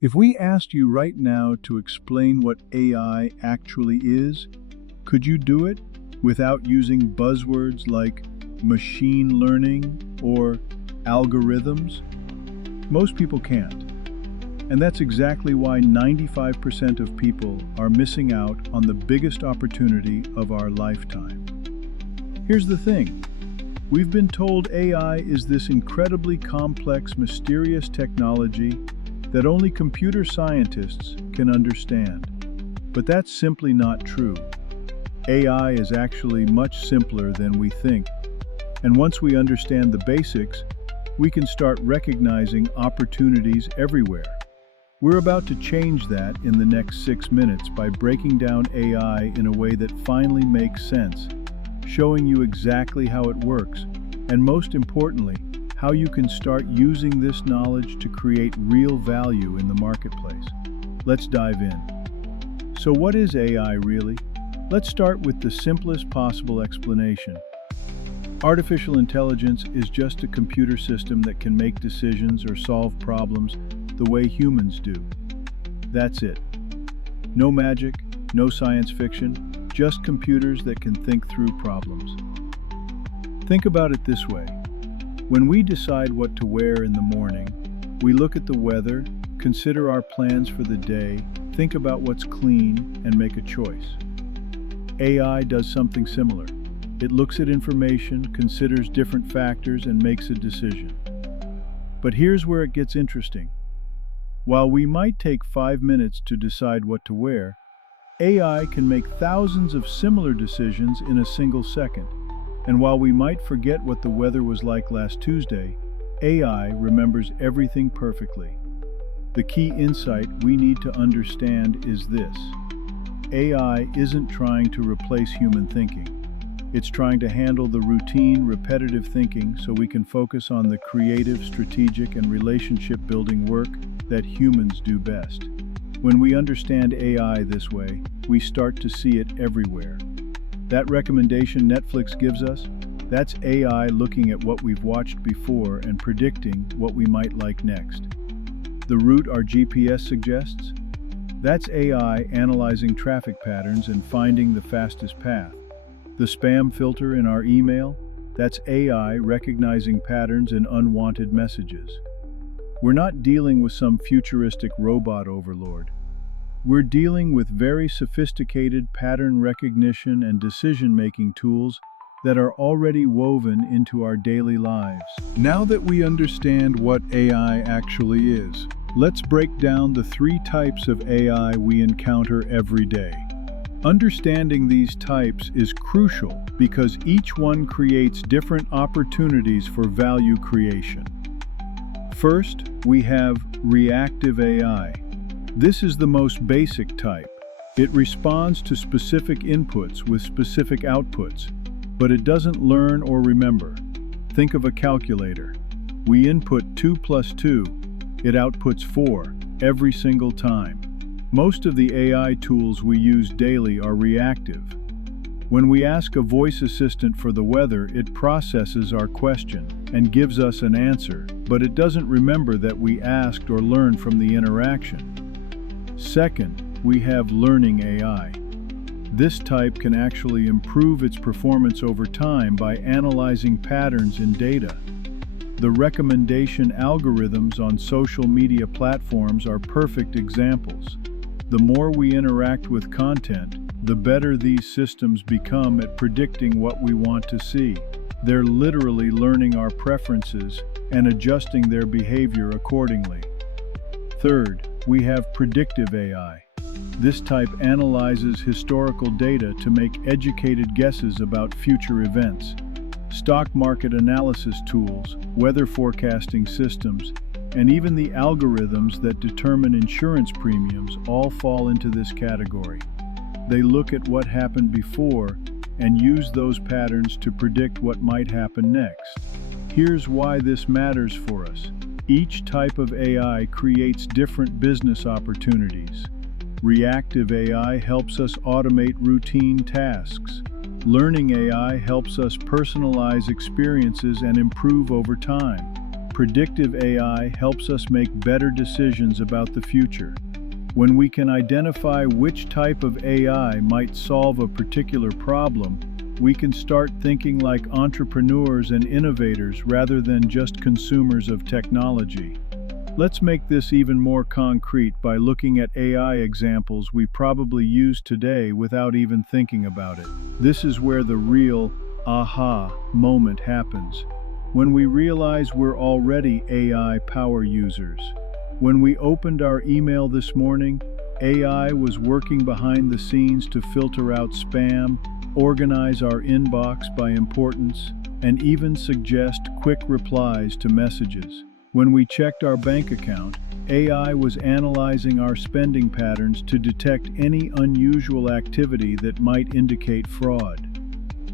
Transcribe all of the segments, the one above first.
If we asked you right now to explain what AI actually is, could you do it without using buzzwords like machine learning or algorithms? Most people can't. And that's exactly why 95% of people are missing out on the biggest opportunity of our lifetime. Here's the thing. We've been told AI is this incredibly complex, mysterious technology that only computer scientists can understand. But that's simply not true. AI is actually much simpler than we think. And once we understand the basics, we can start recognizing opportunities everywhere. We're about to change that in the next 6 minutes by breaking down AI in a way that finally makes sense, showing you exactly how it works, and most importantly, how you can start using this knowledge to create real value in the marketplace. Let's dive in. So what is AI really? Let's start with the simplest possible explanation. Artificial intelligence is just a computer system that can make decisions or solve problems the way humans do. That's it. No magic, no science fiction, just computers that can think through problems. Think about it this way. When we decide what to wear in the morning, we look at the weather, consider our plans for the day, think about what's clean, and make a choice. AI does something similar. It looks at information, considers different factors, and makes a decision. But here's where it gets interesting. While we might take 5 minutes to decide what to wear, AI can make thousands of similar decisions in a single second. And while we might forget what the weather was like last Tuesday, AI remembers everything perfectly. The key insight we need to understand is this. AI isn't trying to replace human thinking. It's trying to handle the routine, repetitive thinking so we can focus on the creative, strategic, and relationship-building work that humans do best. When we understand AI this way, we start to see it everywhere. That recommendation Netflix gives us, that's AI looking at what we've watched before and predicting what we might like next. The route our GPS suggests, that's AI analyzing traffic patterns and finding the fastest path. The spam filter in our email, that's AI recognizing patterns in unwanted messages. We're not dealing with some futuristic robot overlord. We're dealing with very sophisticated pattern recognition and decision-making tools that are already woven into our daily lives. Now that we understand what AI actually is, let's break down the 3 types of AI we encounter every day. Understanding these types is crucial because each one creates different opportunities for value creation. First, we have reactive AI. This is the most basic type. It responds to specific inputs with specific outputs, but it doesn't learn or remember. Think of a calculator. We input 2 plus 2, it outputs 4 every single time. Most of the AI tools we use daily are reactive. When we ask a voice assistant for the weather, it processes our question and gives us an answer, but it doesn't remember that we asked or learned from the interaction. Second, we have learning AI. This type can actually improve its performance over time by analyzing patterns in data. The recommendation algorithms on social media platforms are perfect examples. The more we interact with content, the better these systems become at predicting what we want to see. They're literally learning our preferences and adjusting their behavior accordingly. Third, we have predictive AI. This type analyzes historical data to make educated guesses about future events. Stock market analysis tools, weather forecasting systems, and even the algorithms that determine insurance premiums all fall into this category. They look at what happened before and use those patterns to predict what might happen next. Here's why this matters for us. Each type of AI creates different business opportunities. Reactive AI helps us automate routine tasks. Learning AI helps us personalize experiences and improve over time. predictive AI helps us make better decisions about the future. When we can identify which type of AI might solve a particular problem, we can start thinking like entrepreneurs and innovators rather than just consumers of technology. Let's make this even more concrete by looking at AI examples we probably use today without even thinking about it. This is where the real aha moment happens, when we realize we're already AI power users. When we opened our email this morning, AI was working behind the scenes to filter out spam, organize our inbox by importance, and even suggest quick replies to messages. When we checked our bank account, AI was analyzing our spending patterns to detect any unusual activity that might indicate fraud.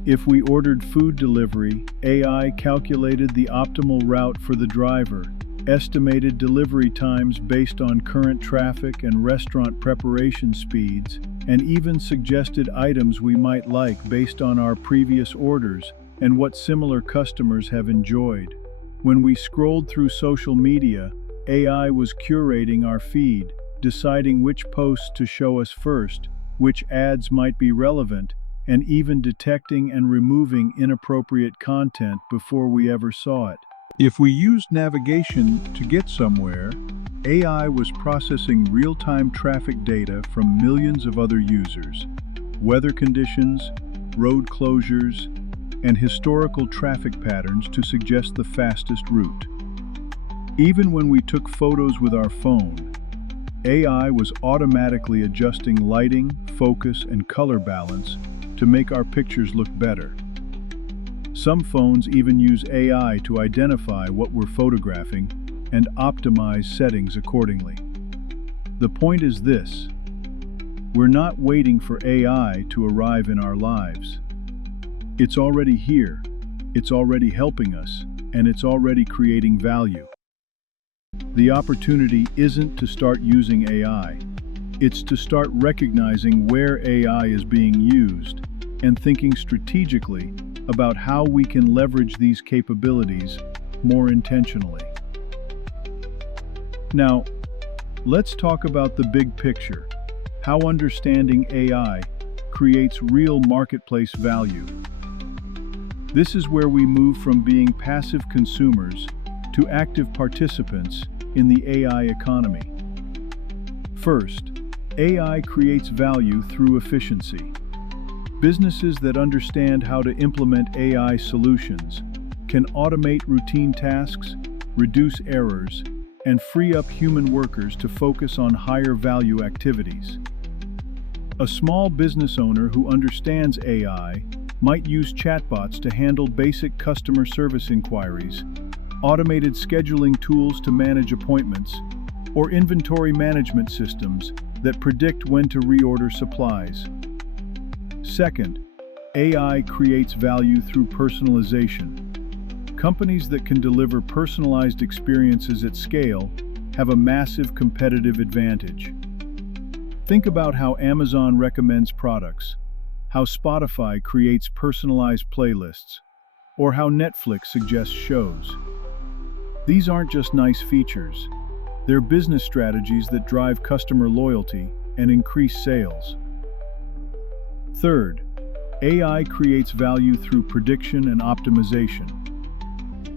If we ordered food delivery, AI calculated the optimal route for the driver, estimated delivery times based on current traffic and restaurant preparation speeds, and even suggested items we might like based on our previous orders and what similar customers have enjoyed. When we scrolled through social media, AI was curating our feed, deciding which posts to show us first, which ads might be relevant, and even detecting and removing inappropriate content before we ever saw it. If we used navigation to get somewhere, AI was processing real-time traffic data from millions of other users, weather conditions, road closures, and historical traffic patterns to suggest the fastest route. Even when we took photos with our phone, AI was automatically adjusting lighting, focus, and color balance to make our pictures look better. Some phones even use AI to identify what we're photographing and optimize settings accordingly. The point is this: we're not waiting for AI to arrive in our lives. It's already here, it's already helping us, and it's already creating value. The opportunity isn't to start using AI, it's to start recognizing where AI is being used and thinking strategically about how we can leverage these capabilities more intentionally. Now, let's talk about the big picture, how understanding AI creates real marketplace value. This is where we move from being passive consumers to active participants in the AI economy. First, AI creates value through efficiency. Businesses that understand how to implement AI solutions can automate routine tasks, reduce errors, and free up human workers to focus on higher value activities. A small business owner who understands AI might use chatbots to handle basic customer service inquiries, automated scheduling tools to manage appointments, or inventory management systems that predict when to reorder supplies. Second, AI creates value through personalization. Companies that can deliver personalized experiences at scale have a massive competitive advantage. Think about how Amazon recommends products, how Spotify creates personalized playlists, or how Netflix suggests shows. These aren't just nice features, they're business strategies that drive customer loyalty and increase sales. Third, AI creates value through prediction and optimization.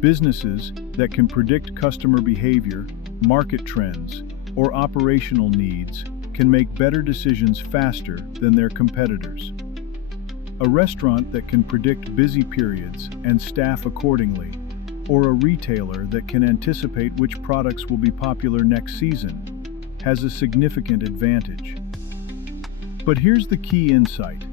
Businesses that can predict customer behavior, market trends, or operational needs can make better decisions faster than their competitors. A restaurant that can predict busy periods and staff accordingly, or a retailer that can anticipate which products will be popular next season, has a significant advantage. But here's the key insight.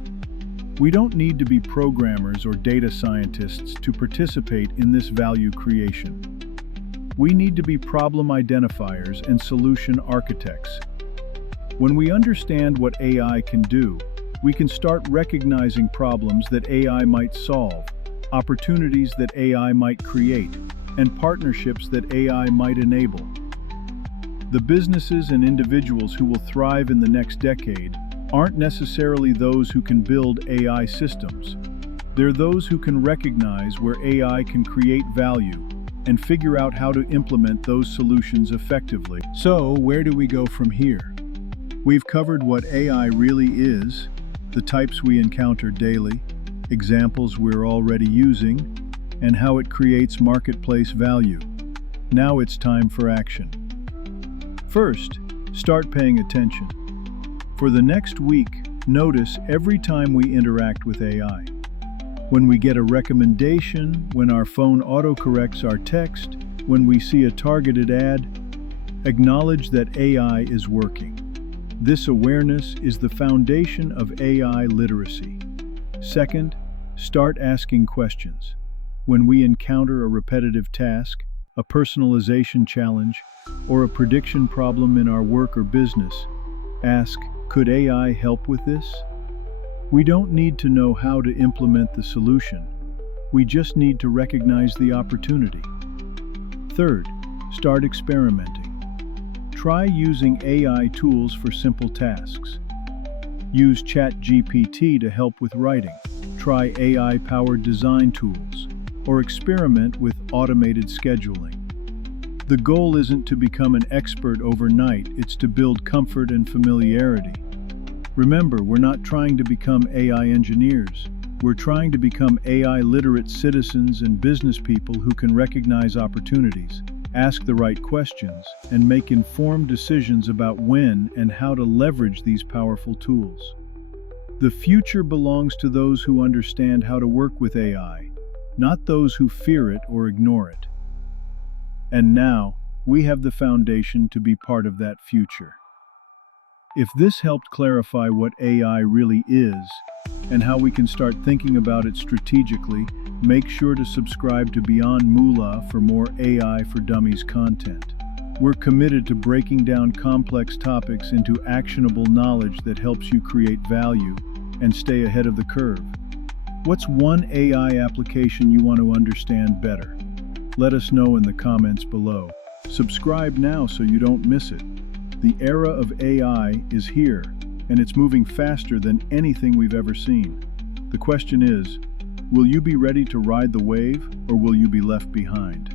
We don't need to be programmers or data scientists to participate in this value creation. We need to be problem identifiers and solution architects. When we understand what AI can do, we can start recognizing problems that AI might solve, opportunities that AI might create, and partnerships that AI might enable. The businesses and individuals who will thrive in the next decade aren't necessarily those who can build AI systems. They're those who can recognize where AI can create value, and figure out how to implement those solutions effectively. So, where do we go from here? We've covered what AI really is, the types we encounter daily, examples we're already using, and how it creates marketplace value. Now it's time for action. First, start paying attention. For the next week, notice every time we interact with AI. When we get a recommendation, when our phone autocorrects our text, when we see a targeted ad, acknowledge that AI is working. This awareness is the foundation of AI literacy. Second, start asking questions. When we encounter a repetitive task, a personalization challenge, or a prediction problem in our work or business, ask, could AI help with this? We don't need to know how to implement the solution. We just need to recognize the opportunity. Third, start experimenting. Try using AI tools for simple tasks. Use ChatGPT to help with writing. Try AI-powered design tools, or experiment with automated scheduling. The goal isn't to become an expert overnight, it's to build comfort and familiarity. Remember, we're not trying to become AI engineers. We're trying to become AI-literate citizens and business people who can recognize opportunities, ask the right questions, and make informed decisions about when and how to leverage these powerful tools. The future belongs to those who understand how to work with AI, not those who fear it or ignore it. And now, we have the foundation to be part of that future. If this helped clarify what AI really is and how we can start thinking about it strategically, make sure to subscribe to Beyond Moolah for more AI for Dummies content. We're committed to breaking down complex topics into actionable knowledge that helps you create value and stay ahead of the curve. What's one AI application you want to understand better? Let us know in the comments below. Subscribe now so you don't miss it. The era of AI is here, and it's moving faster than anything we've ever seen. The question is, will you be ready to ride the wave, or will you be left behind?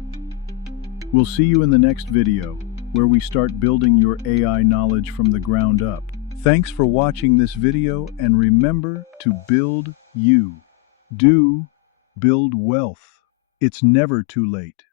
We'll see you in the next video, where we start building your AI knowledge from the ground up. Thanks for watching this video, and remember to build you. Do build wealth. It's never too late.